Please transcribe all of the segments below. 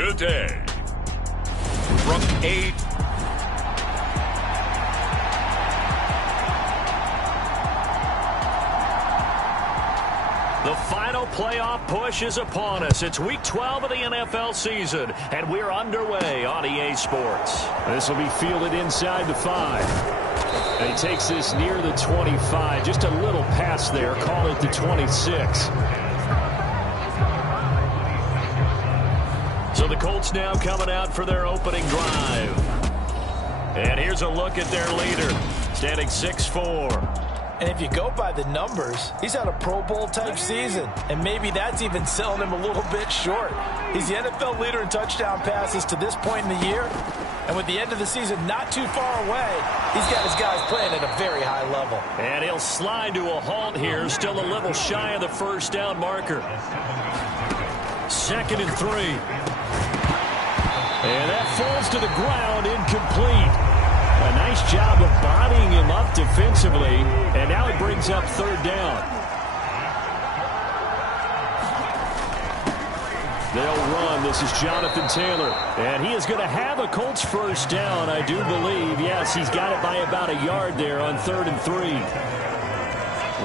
today. From 8. The final playoff push is upon us. It's Week 12 of the NFL season, and we're underway on EA Sports. This will be fielded inside the 5. And he takes this near the 25. Just a little pass there. Call it the 26. So the Colts now coming out for their opening drive. And here's a look at their leader, standing 6'4". And if you go by the numbers, he's had a Pro Bowl type season. And maybe that's even selling him a little bit short. He's the NFL leader in touchdown passes to this point in the year. And with the end of the season not too far away, he's got his guys playing at a very high level. And he'll slide to a halt here, still a little shy of the first down marker. 2nd and 3. And that falls to the ground, incomplete. A nice job of bodying him up defensively, and now it brings up 3rd down. They'll run. This is Jonathan Taylor, and he is going to have a Colts first down, I do believe. Yes, he's got it by about a yard there on 3rd and 3.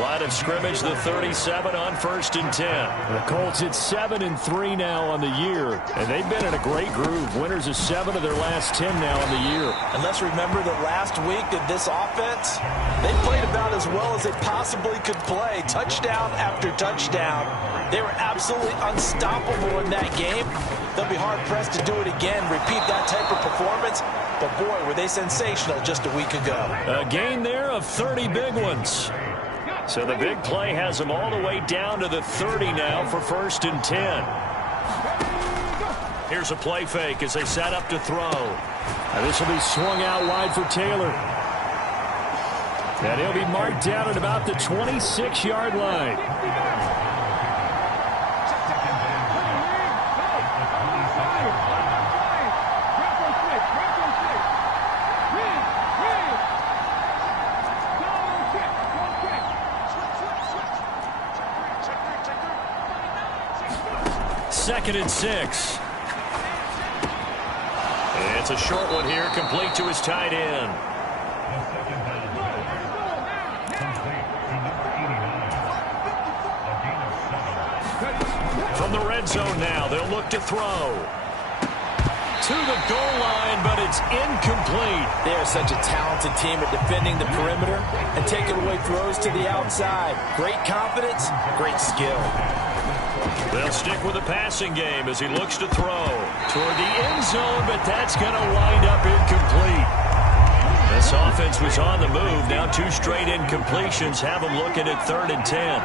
Line of scrimmage, the 37 on 1st and 10. The Colts at 7-3 now on the year, and they've been in a great groove. Winners of 7 of their last 10 now on the year. And let's remember that last week that this offense, they played about as well as they possibly could play. Touchdown after touchdown. They were absolutely unstoppable in that game. They'll be hard-pressed to do it again, repeat that type of performance. But, boy, were they sensational just a week ago. A gain there of 30 big ones. So the big play has them all the way down to the 30 now for 1st and 10. Here's a play fake as they set up to throw. And this will be swung out wide for Taylor. And he'll be marked down at about the 26-yard line. Second and 6. And it's a short one here, complete to his tight end. From the red zone now, they'll look to throw. To the goal line, but it's incomplete. They are such a talented team at defending the perimeter and taking away throws to the outside. Great confidence, great skill. They'll stick with the passing game as he looks to throw toward the end zone, but that's going to wind up incomplete. This offense was on the move. Now 2 straight incompletions have them looking at 3rd and 10.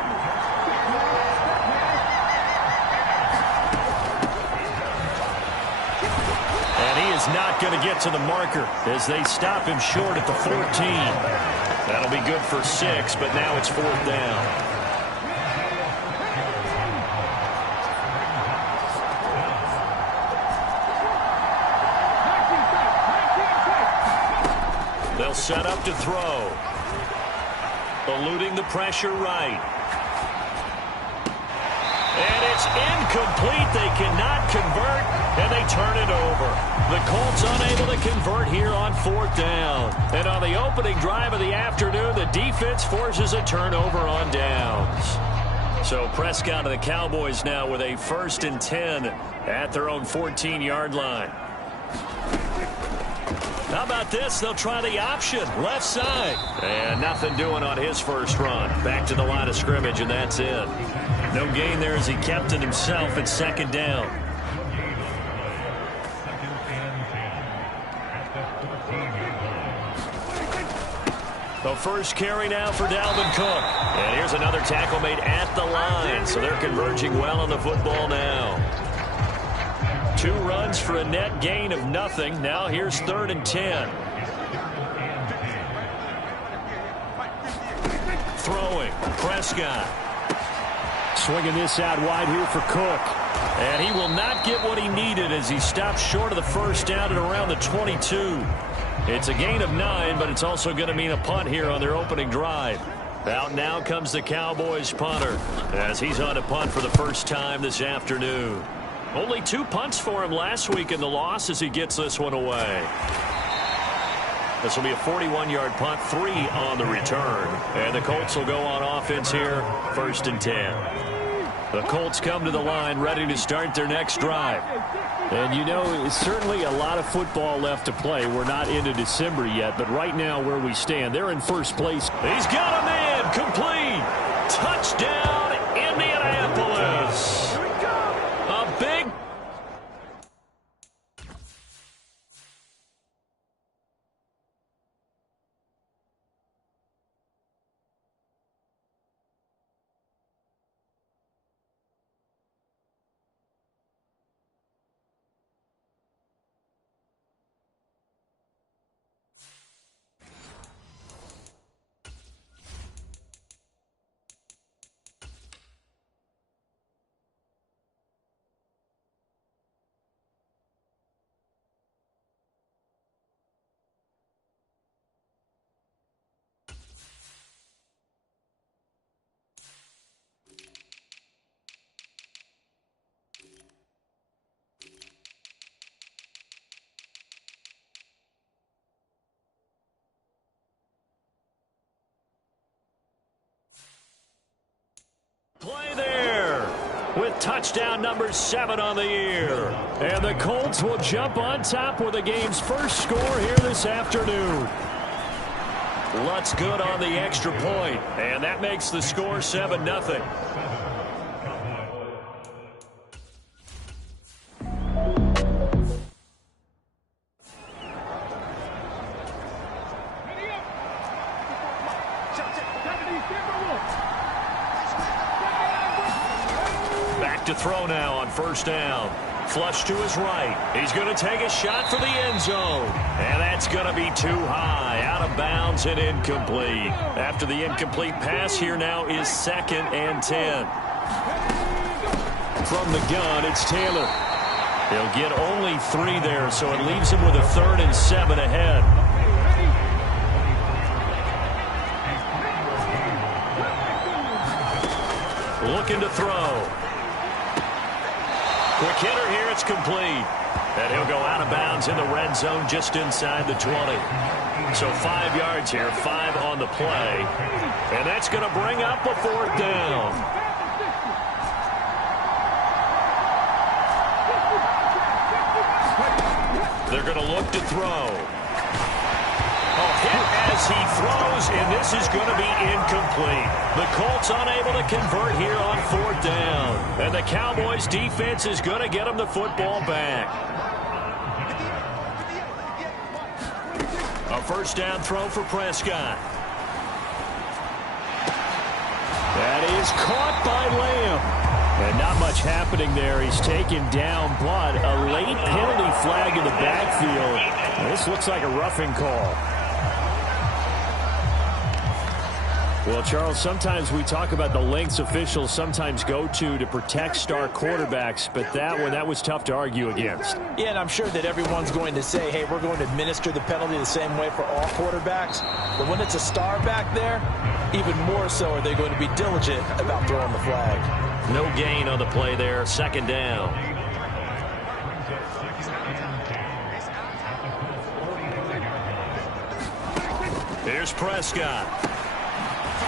And he is not going to get to the marker as they stop him short at the 14. That'll be good for 6, but now it's 4th down. They'll set up to throw. Eluding the pressure right. And it's incomplete. They cannot convert, and they turn it over. The Colts unable to convert here on 4th down. And on the opening drive of the afternoon, the defense forces a turnover on downs. So Prescott and the Cowboys now with a 1st and 10 at their own 14-yard line. How about this? They'll try the option. Left side. And nothing doing on his first run. Back to the line of scrimmage, and that's it. No gain there as he kept it himself at 2nd down. The first carry now for Dalvin Cook. And here's another tackle made at the line. So they're converging well on the football now. 2 runs for a net gain of nothing. Now here's 3rd and 10. Throwing. Prescott. Swinging this out wide here for Cook. And he will not get what he needed as he stops short of the first down at around the 22. It's a gain of 9, but it's also going to mean a punt here on their opening drive. Out now comes the Cowboys punter as he's on a punt for the first time this afternoon. Only 2 punts for him last week in the loss as he gets this one away. This will be a 41-yard punt, 3 on the return. And the Colts will go on offense here, 1st and 10. The Colts come to the line ready to start their next drive. And you know, it's certainly a lot of football left to play. We're not into December yet, but right now where we stand, they're in first place. He's got a man, complete. Touchdown, Indianapolis. A big play there with touchdown number 7 on the year. And the Colts will jump on top with the game's first score here this afternoon. Lutz good on the extra point, and that makes the score 7-0. Back to throw now on 1st down. Flush to his right. He's going to take a shot for the end zone. And that's going to be too high. Out of bounds and incomplete. After the incomplete pass, here now is 2nd and 10. From the gun, it's Taylor. He'll get only 3 there, so it leaves him with a 3rd and 7 ahead. Looking to throw. Quick hitter here, it's complete. And he'll go out of bounds in the red zone just inside the 20. So 5 yards here, 5 on the play. And that's going to bring up a 4th down. They're going to look to throw. Hit as he throws, and this is going to be incomplete. The Colts unable to convert here on 4th down. And the Cowboys defense is going to get them the football back. A 1st down throw for Prescott. That is caught by Lamb. And not much happening there. He's taken down, but a late penalty flag in the backfield. This looks like a roughing call. Well, Charles, sometimes we talk about the lengths officials sometimes go to protect star quarterbacks, but that was tough to argue against. Yeah, and I'm sure that everyone's going to say, hey, we're going to administer the penalty the same way for all quarterbacks. But when it's a star back there, even more so are they going to be diligent about throwing the flag. No gain on the play there, 2nd down. Here's Prescott.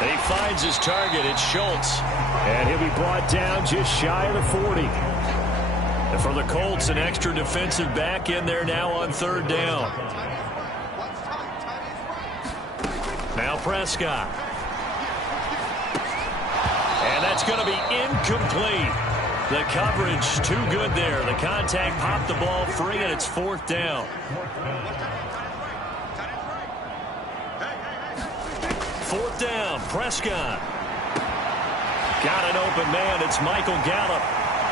He finds his target. It's Schultz. And he'll be brought down just shy of the 40. And for the Colts, an extra defensive back in there now on 3rd down. Now Prescott. And that's going to be incomplete. The coverage too good there. The contact popped the ball free, and it's 4th down. 4th down, Prescott. Got an open man. It's Michael Gallup.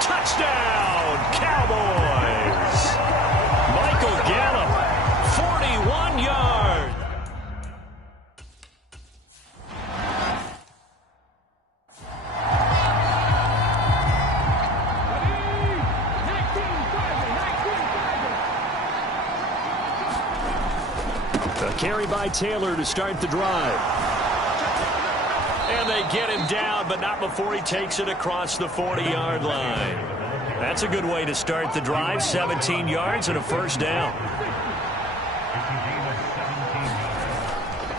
Touchdown, Cowboys. Michael Gallup, 41 yards. A carry by Taylor to start the drive. And they get him down, but not before he takes it across the 40-yard line. That's a good way to start the drive. 17 yards and a first down.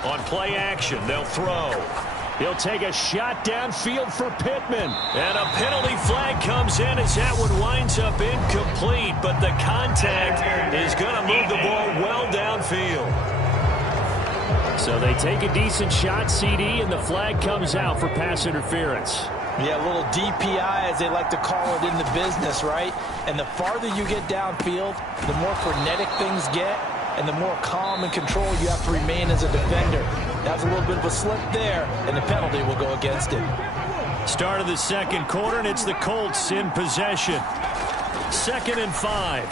On play action, they'll throw. He'll take a shot downfield for Pittman. And a penalty flag comes in as that one winds up incomplete. But the contact is going to move the ball well downfield. So they take a decent shot, CD, and the flag comes out for pass interference. Yeah, a little DPI, as they like to call it in the business, right? And the farther you get downfield, the more frenetic things get, and the more calm and control you have to remain as a defender. That's a little bit of a slip there, and the penalty will go against it. Start of the second quarter, and it's the Colts in possession. 2nd and 5.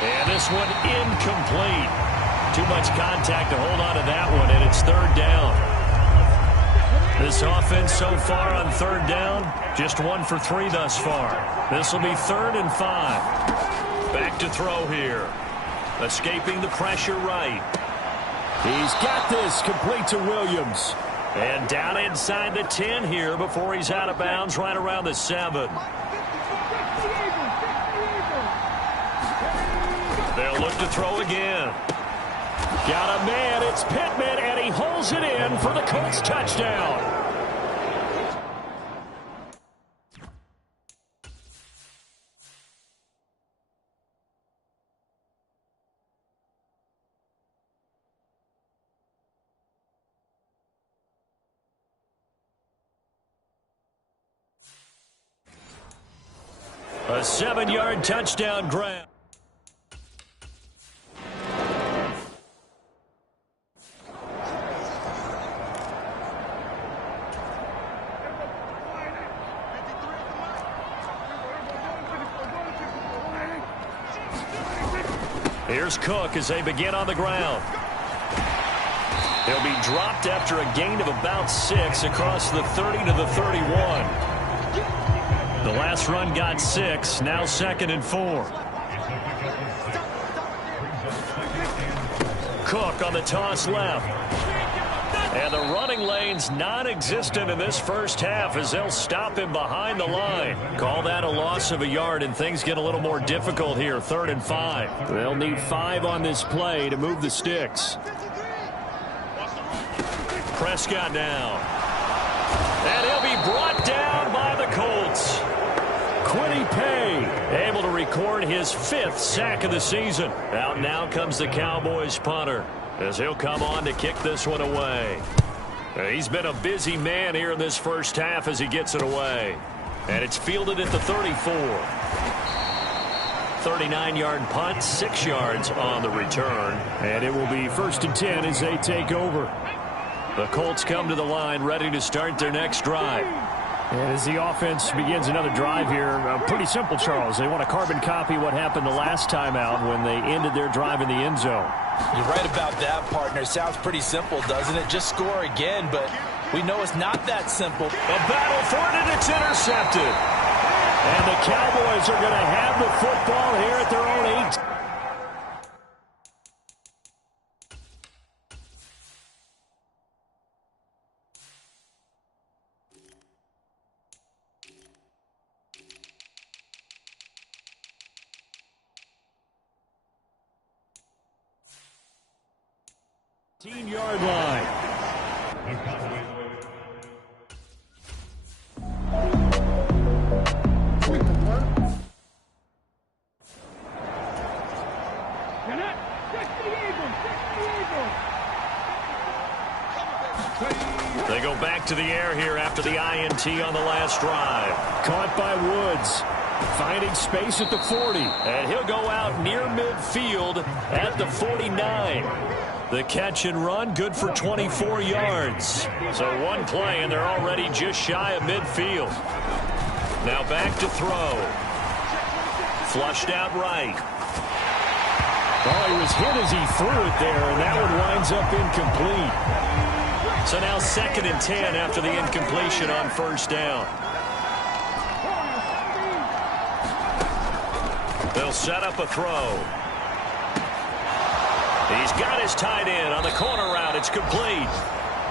And this one incomplete. Too much contact to hold on to that one, and it's 3rd down. This offense so far on 3rd down, just 1 for 3 thus far. This will be 3rd and 5. Back to throw here. Escaping the pressure right. He's got this, complete to Williams. And down inside the 10 here before he's out of bounds right around the 7. They'll look to throw again. Got a man, it's Pittman, and he holds it in for the Colts touchdown. A 7-yard touchdown grab. Here's Cook as they begin on the ground. He'll be dropped after a gain of about 6 across the 30 to the 31. The last run got 6, now 2nd and 4. Cook on the toss left. And the running lane's non-existent in this first half as they'll stop him behind the line. Call that a loss of a yard, and things get a little more difficult here. 3rd and 5. They'll need 5 on this play to move the sticks. Prescott now. And he'll be brought down by the Colts. Quiddy Pay able to record his 5th sack of the season. Out now comes the Cowboys punter as he'll come on to kick this one away. He's been a busy man here in this first half as he gets it away. And it's fielded at the 34. 39-yard punt, 6 yards on the return. And it will be 1st and 10 as they take over. The Colts come to the line ready to start their next drive. And as the offense begins another drive here, pretty simple, Charles. They want to carbon copy what happened the last time out when they ended their drive in the end zone. You're right about that, partner. Sounds pretty simple, doesn't it? Just score again, but we know it's not that simple. A battle for it, and it's intercepted. And the Cowboys are going to have the football here at their own 8. Yard line. They go back to the air here after the INT on the last drive. Caught by Woods. Finding space at the 40. And he'll go out near midfield at the 49. The catch and run, good for 24 yards. So one play, and they're already just shy of midfield. Now back to throw. Flushed out right. Oh, he was hit as he threw it there, and that one winds up incomplete. So now 2nd and 10 after the incompletion on 1st down. They'll set up a throw. He's got his tight end on the corner route. It's complete.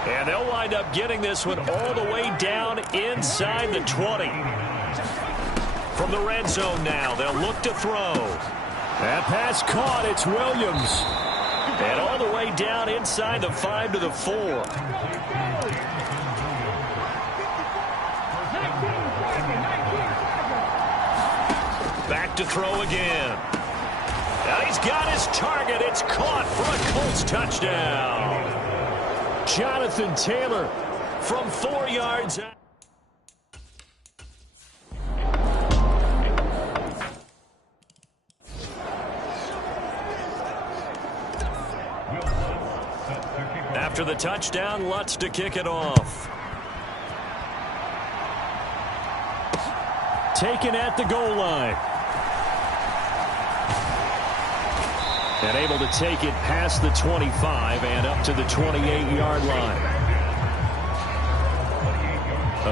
And they'll wind up getting this one all the way down inside the 20. From the red zone now, they'll look to throw. That pass caught. It's Williams. And all the way down inside the 5 to the 4. Back to throw again. Now he's got his target. It's caught for a Colts touchdown. Jonathan Taylor from 4 yards out. After the touchdown, Lutz to kick it off. Taken at the goal line. And able to take it past the 25 and up to the 28-yard line.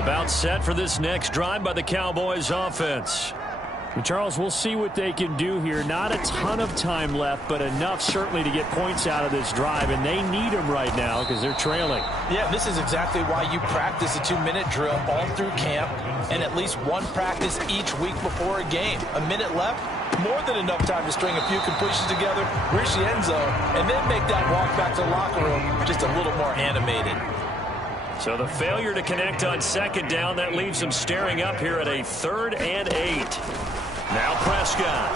About set for this next drive by the Cowboys offense. Charles, we'll see what they can do here. Not a ton of time left, but enough certainly to get points out of this drive, and they need them right now because they're trailing. Yeah, this is exactly why you practice a 2-minute drill all through camp and at least one practice each week before a game. A minute left, more than enough time to string a few completions together, reach the end zone, and then make that walk back to the locker room just a little more animated. So the failure to connect on second down, that leaves them staring up here at a 3rd and 8. Now Prescott.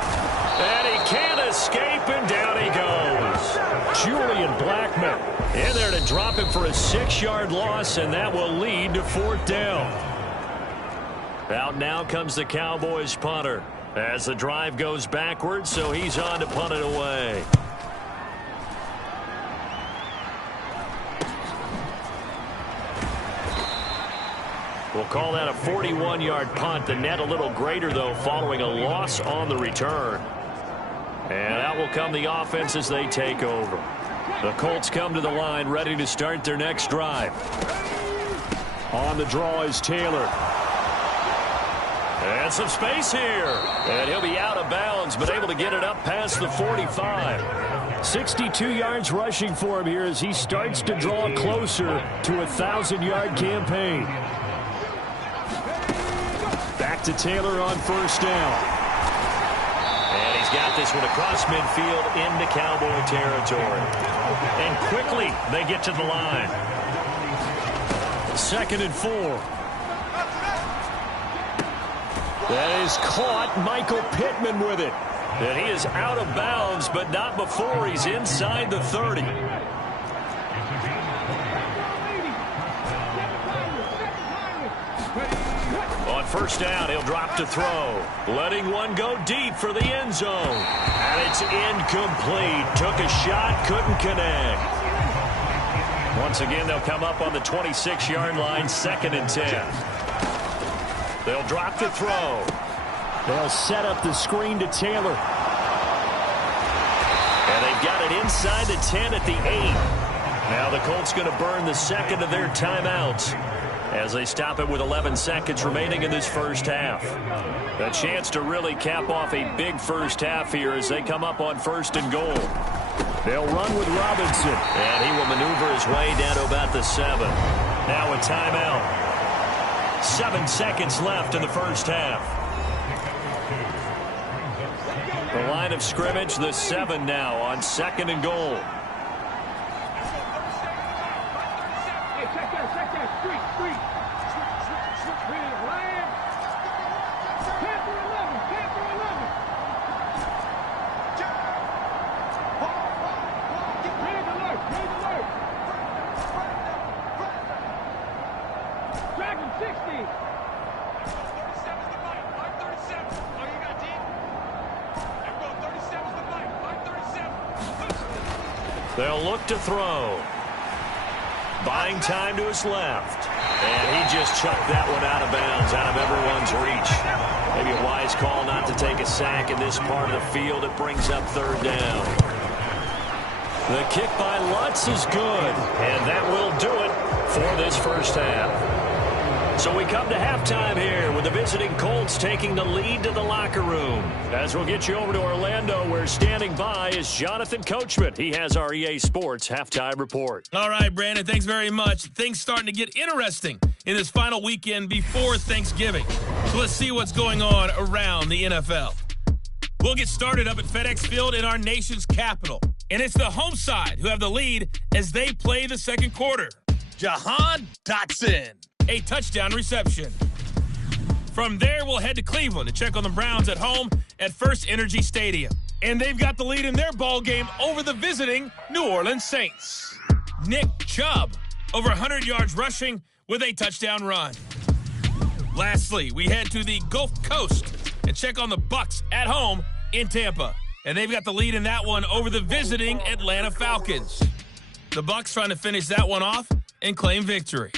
And he can't escape, and down he goes. Julian Blackmon in there to drop him for a 6-yard loss, and that will lead to 4th down. Out now comes the Cowboys punter as the drive goes backwards, so he's on to punt it away. We'll call that a 41-yard punt. The net a little greater, though, following a loss on the return. And out will come the offense as they take over. The Colts come to the line, ready to start their next drive. On the draw is Taylor. And some space here. And he'll be out of bounds, but able to get it up past the 45. 62 yards rushing for him here as he starts to draw closer to a 1,000-yard campaign. Back to Taylor on 1st down. And he's got this one across midfield into Cowboy territory. And quickly they get to the line. 2nd and 4. That is caught. Michael Pittman with it. And he is out of bounds, but not before he's inside the 30. On 1st down, he'll drop to throw. Letting one go deep for the end zone. And it's incomplete. Took a shot, couldn't connect. Once again, they'll come up on the 26-yard line, 2nd and 10. They'll drop to throw. They'll set up the screen to Taylor. And they've got it inside the 10 at the 8. Now the Colts going to burn the 2nd of their timeouts as they stop it with 11 seconds remaining in this first half. A chance to really cap off a big first half here as they come up on 1st and goal. They'll run with Robinson. And he will maneuver his way down to about the 7. Now a timeout. 7 seconds left in the first half. The line of scrimmage, the 7 now on 2nd and goal. They'll look to throw. Buying time to his left. And he just chucked that one out of bounds, out of everyone's reach. Maybe a wise call not to take a sack in this part of the field. It brings up 3rd down. The kick by Lutz is good. And that will do it for this first half. So we come to halftime here with the visiting Colts taking the lead to the locker room. As we'll get you over to Orlando, where standing by is Jonathan Coachman. He has our EA Sports halftime report. All right, Brandon, thanks very much. Things starting to get interesting in this final weekend before Thanksgiving. So let's see what's going on around the NFL. We'll get started up at FedEx Field in our nation's capital. And it's the home side who have the lead as they play the second quarter. Jahan Dotson, a touchdown reception. From there, we'll head to Cleveland to check on the Browns at home at First Energy Stadium. And they've got the lead in their ball game over the visiting New Orleans Saints. Nick Chubb, over 100 yards rushing with a touchdown run. Lastly, we head to the Gulf Coast and check on the Bucs at home in Tampa. And they've got the lead in that one over the visiting Atlanta Falcons. The Bucs trying to finish that one off and claim victory.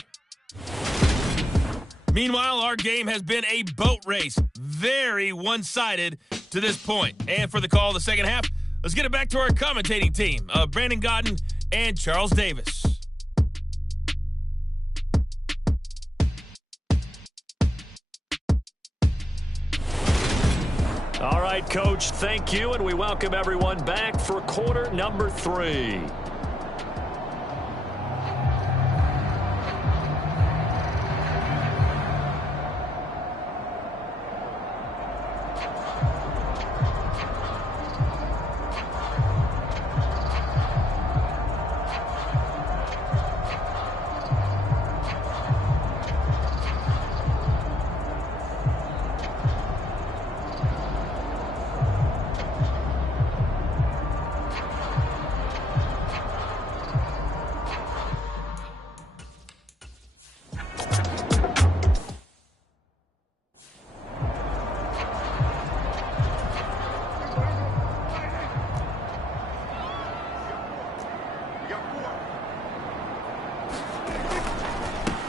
Meanwhile, our game has been a boat race. Very one-sided to this point. And for the call of the second half, let's get it back to our commentating team of Brandon Godden and Charles Davis. All right, Coach, thank you, and we welcome everyone back for quarter number 3.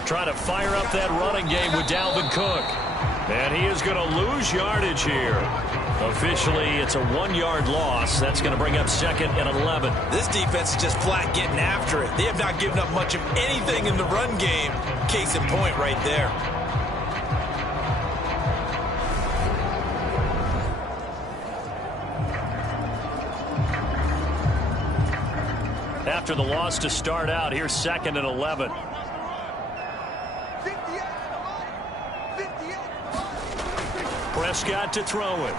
Trying to fire up that running game with Dalvin Cook. And he is going to lose yardage here. Officially, it's a 1-yard loss. That's going to bring up second and 11. This defense is just flat getting after it. They have not given up much of anything in the run game. Case in point right there. After the loss to start out, here's second and 11. Prescott to throw it.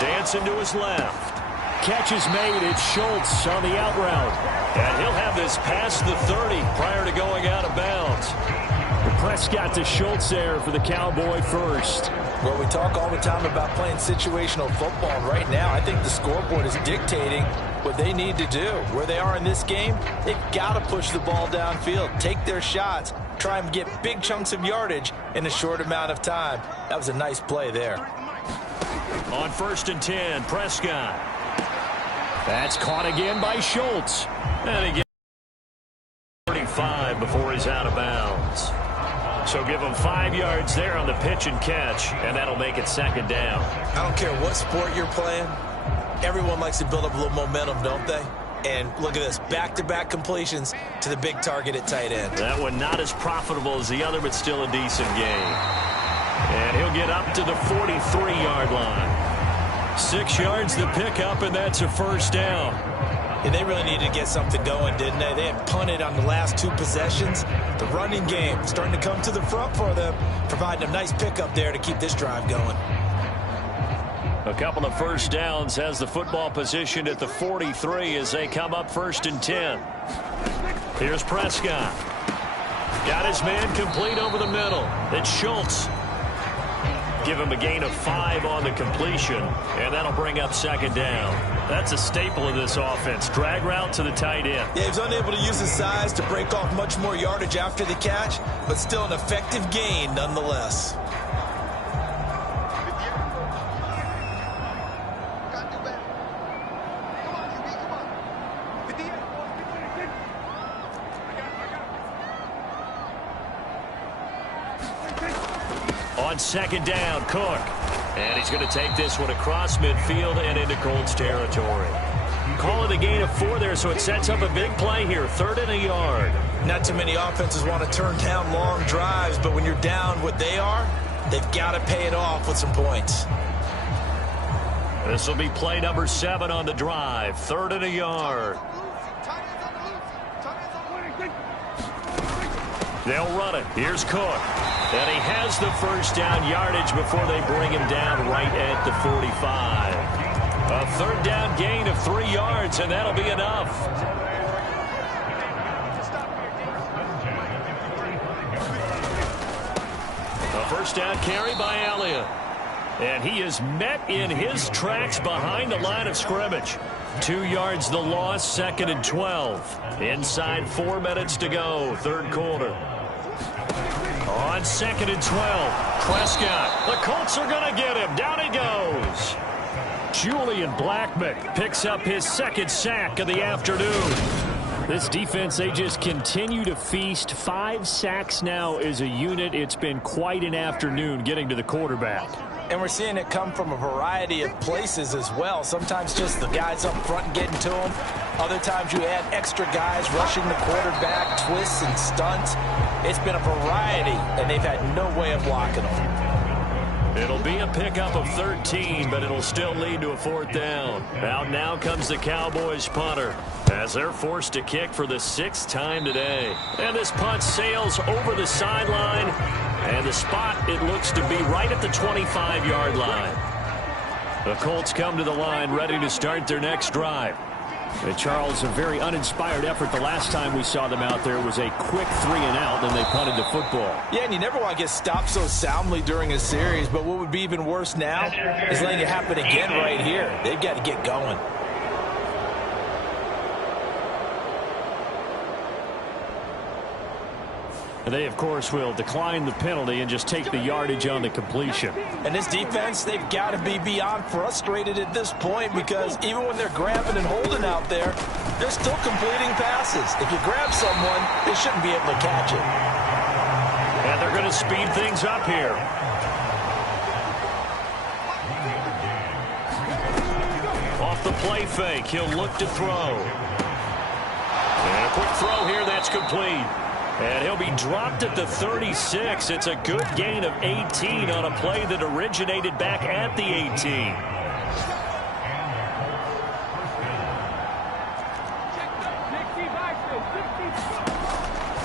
Dancing to his left. Catch is made. It's Schultz on the out route. And he'll have this past the 30 prior to going out of bounds. Prescott to Schultz there for the Cowboy first. Well, we talk all the time about playing situational football. And right now, I think the scoreboard is dictating what they need to do. Where they are in this game, they've got to push the ball downfield, take their shots, try and get big chunks of yardage in a short amount of time. That was a nice play there. On 1st and 10, Prescott. That's caught again by Schultz. And he gets 35 before he's out of bounds. So give him 5 yards there on the pitch and catch, and that'll make it second down. I don't care what sport you're playing. Everyone likes to build up a little momentum, don't they? And look at this, back-to-back completions to the big target at tight end. That one not as profitable as the other, but still a decent game. And he'll get up to the 43-yard line. 6 yards to pick up, and that's a first down. And they really needed to get something going, didn't they? They had punted on the last 2 possessions. The running game starting to come to the front for them, providing a nice pickup there to keep this drive going. A couple of first downs has the football position at the 43 as they come up 1st and 10. Here's Prescott. Got his man complete over the middle. It's Schultz. Give him a gain of 5 on the completion, and that'll bring up second down. That's a staple of this offense. Drag route to the tight end. Yeah, he was unable to use his size to break off much more yardage after the catch, but still an effective gain nonetheless. On second down, Cook. And he's going to take this one across midfield and into Colts territory. Call it a gain of 4 there, so it sets up a big play here. 3rd and a yard. Not too many offenses want to turn down long drives, but when you're down what they are, they've got to pay it off with some points. This will be play number 7 on the drive. 3rd and a yard. They'll run it. Here's Cook. And he has the first down yardage before they bring him down right at the 45. A third down gain of 3 yards, and that'll be enough. A first down carry by Elliott. And he is met in his tracks behind the line of scrimmage. 2 yards the loss, 2nd and 12. Inside 4 minutes to go, third quarter. On 2nd and 12, Prescott. The Colts are going to get him. Down he goes. Julian Blackmon picks up his 2nd sack of the afternoon. This defense, they just continue to feast. 5 sacks now as a unit. It's been quite an afternoon getting to the quarterback. And we're seeing it come from a variety of places as well. Sometimes just the guys up front getting to them. Other times you add extra guys rushing the quarterback, twists and stunts. It's been a variety, and they've had no way of blocking them. It'll be a pickup of 13, but it'll still lead to a 4th down. Out now comes the Cowboys punter as they're forced to kick for the 6th time today. And this punt sails over the sideline, and the spot, it looks to be right at the 25-yard line. The Colts come to the line ready to start their next drive. Charles, a very uninspired effort. The last time we saw them out there was a quick 3-and-out, then they punted the football. Yeah, and you never want to get stopped so soundly during a series, but what would be even worse now is letting it happen again right here. They've got to get going. They, of course, will decline the penalty and just take the yardage on the completion. And this defense, they've got to be beyond frustrated at this point because even when they're grabbing and holding out there, they're still completing passes. If you grab someone, they shouldn't be able to catch it. And they're going to speed things up here. Off the play fake, he'll look to throw. And a quick throw here, that's complete. And he'll be dropped at the 36. It's a good gain of 18 on a play that originated back at the 18.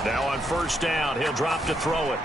Now on first down, he'll drop to throw it.